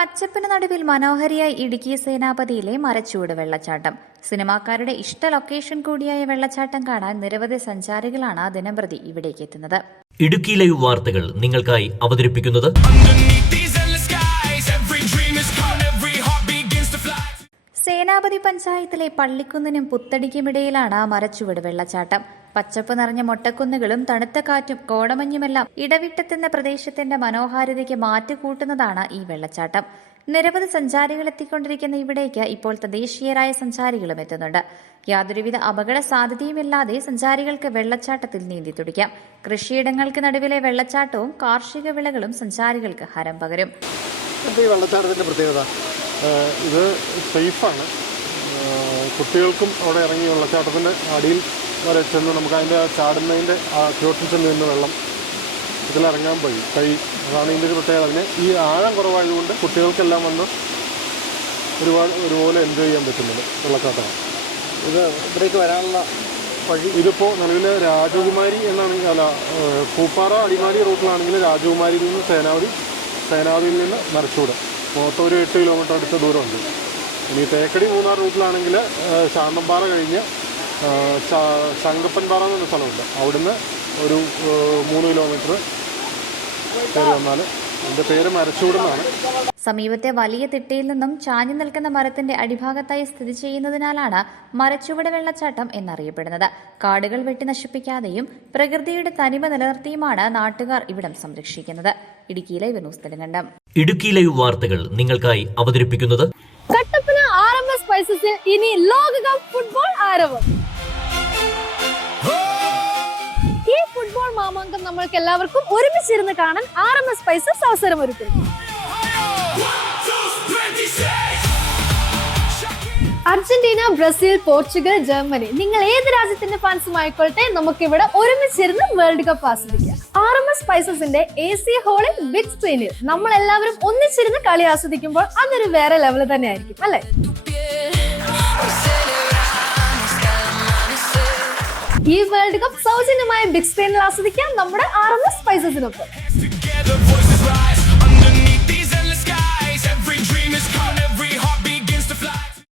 പച്ചപ്പിന് നടുവിൽ മനോഹരിയായി ഇടുക്കി സേനാപതിയിലെ മരച്ചൂട് വെള്ളച്ചാട്ടം. സിനിമാക്കാരുടെ ഇഷ്ട ലൊക്കേഷൻ കൂടിയായ വെള്ളച്ചാട്ടം കാണാൻ നിരവധി സഞ്ചാരികളാണ് ദിനംപ്രതി ഇവിടേക്ക് എത്തുന്നത്. ഇടുക്കി ലൈവ് വാർത്തകൾ നിങ്ങൾക്കായി അവതരിപ്പിക്കുന്നത് സേനാപതി പഞ്ചായത്തിലെ പള്ളിക്കുന്നിനും പുത്തടിക്കുമിടയിലാണ് മരച്ചുവട് വെള്ളച്ചാട്ടം. പച്ചപ്പ് നിറഞ്ഞ മൊട്ടക്കുന്നുകളും തണുത്ത കാറ്റും കോടമഞ്ഞുമെല്ലാം ഇടവിട്ടെത്തുന്ന പ്രദേശത്തിന്റെ മനോഹാരിതയ്ക്ക് മാറ്റുകൂട്ടുന്നതാണ് ഈ വെള്ളച്ചാട്ടം. നിരവധി സഞ്ചാരികൾ എത്തിക്കൊണ്ടിരിക്കുന്ന ഇവിടേക്ക് ഇപ്പോൾ തദ്ദേശീയരായ സഞ്ചാരികളും എത്തുന്നുണ്ട്. യാതൊരുവിധ അപകട സാധ്യതയുമില്ലാതെ സഞ്ചാരികൾക്ക് വെള്ളച്ചാട്ടത്തിൽ നീന്തി തുടിക്കാം. കൃഷിയിടങ്ങൾക്ക് നടുവിലെ വെള്ളച്ചാട്ടവും കാർഷിക വിളകളും സഞ്ചാരികൾക്ക് ഹരം പകരും. ഈ വെള്ളച്ചാട്ടത്തിൻ്റെ പ്രത്യേകത ഇത് സേഫാണ്. കുട്ടികൾക്കും അവിടെ ഇറങ്ങി വെള്ളച്ചാട്ടത്തിൻ്റെ അടിയിൽ വരെ ചെന്ന് നമുക്ക് അതിൻ്റെ ചാടുന്നതിൻ്റെ ചുവട്ടിൽ ചെന്ന് നിന്ന് വെള്ളം ഇതിലിറങ്ങാൻ അതാണ് ഇതിൻ്റെ ഒരു പ്രത്യേകത. അതിന് ഈ ആഴം കുറവായതുകൊണ്ട് കുട്ടികൾക്കെല്ലാം വന്ന് ഒരുപോലെ എൻജോയ് ചെയ്യാൻ പറ്റുന്നത് വെള്ളച്ചാട്ടമാണ്. ഇത് ഇവിടേക്ക് വരാനുള്ള വഴി ഇതിപ്പോൾ നിലവിൽ രാജകുമാരി എന്നാണെങ്കിൽ പൂപ്പാറ അടിമാലി റൂട്ടിലാണെങ്കിൽ രാജകുമാരിയിൽ നിന്ന് സേനാപതിയിൽ നിന്ന് മരച്ചൂട് മൊത്തം ഒരു 8 കിലോമീറ്റർ അടുത്ത ദൂരമുണ്ട്. ഇനി തേക്കടി മൂന്നാർ റൂട്ടിലാണെങ്കിൽ ശാന്തമ്പാറ കഴിഞ്ഞ് ശങ്കപ്പൻപാറ എന്നൊരു സ്ഥലമുണ്ട്. അവിടുന്ന് ഒരു 3 കിലോമീറ്റർ കയറി വന്നാൽ അതിൻ്റെ പേര് മരച്ചൂടെന്നാണ്. സമീപത്തെ വലിയ തിട്ടയിൽ നിന്നും ചാഞ്ഞു നിൽക്കുന്ന മരത്തിന്റെ അടിഭാഗത്തായി സ്ഥിതി ചെയ്യുന്നതിനാലാണ് മരച്ചുവട് വെള്ളച്ചാട്ടം എന്നറിയപ്പെടുന്നത്. കാടുകൾ വെട്ടി നശിപ്പിക്കാതെയും പ്രകൃതിയുടെ തനിമ നിലനിർത്തിയുമാണ് നാട്ടുകാർ ഇവിടം സംരക്ഷിക്കുന്നത്. Idukki live news Nedumkandam. Idukki live വാർത്തകൾ നിങ്ങൾക്കായി അവതരിപ്പിക്കുന്നത് കട്ടപ്പന RMS സ്പൈസസിൽ ഇനി ലോകകപ്പ് ഫുട്ബോൾ ആരവം. ഈ ഫുട്ബോൾ മാമാങ്കം നമ്മൾക്ക് എല്ലാവർക്കും ഒരുമിച്ചിരുന്ന് കാണാൻ RMS സ്പൈസസ് അവസരമൊരുക്കുന്നു. അർജന്റീന, ബ്രസീൽ, പോർച്ചുഗൽ, ജർമ്മനി, നിങ്ങൾ ഏത് രാജ്യത്തിന്റെ ഫാൻസും ആയിക്കോട്ടെ, നമുക്കിവിടെ ഒരുമിച്ചിരുന്ന് വേൾഡ് കപ്പ് ആസ്വദിക്കാം. RMS സ്പൈസസിന്റെ AC ഹോളിൽ ബിഗ് സ്ക്രീനിൽ നമ്മൾ എല്ലാവരും ഒന്നിച്ചിരുന്ന് കളി ആസ്വദിക്കുമ്പോൾ അതൊരു വേറെ ലെവൽ തന്നെ ആയിരിക്കും, അല്ലെ? ഈ വേൾഡ് കപ്പ് സൗജന്യമായ ബിഗ് സ്ക്രീനിൽ ആസ്വദിക്കാം നമ്മുടെ RMS സ്പൈസസിനൊപ്പം.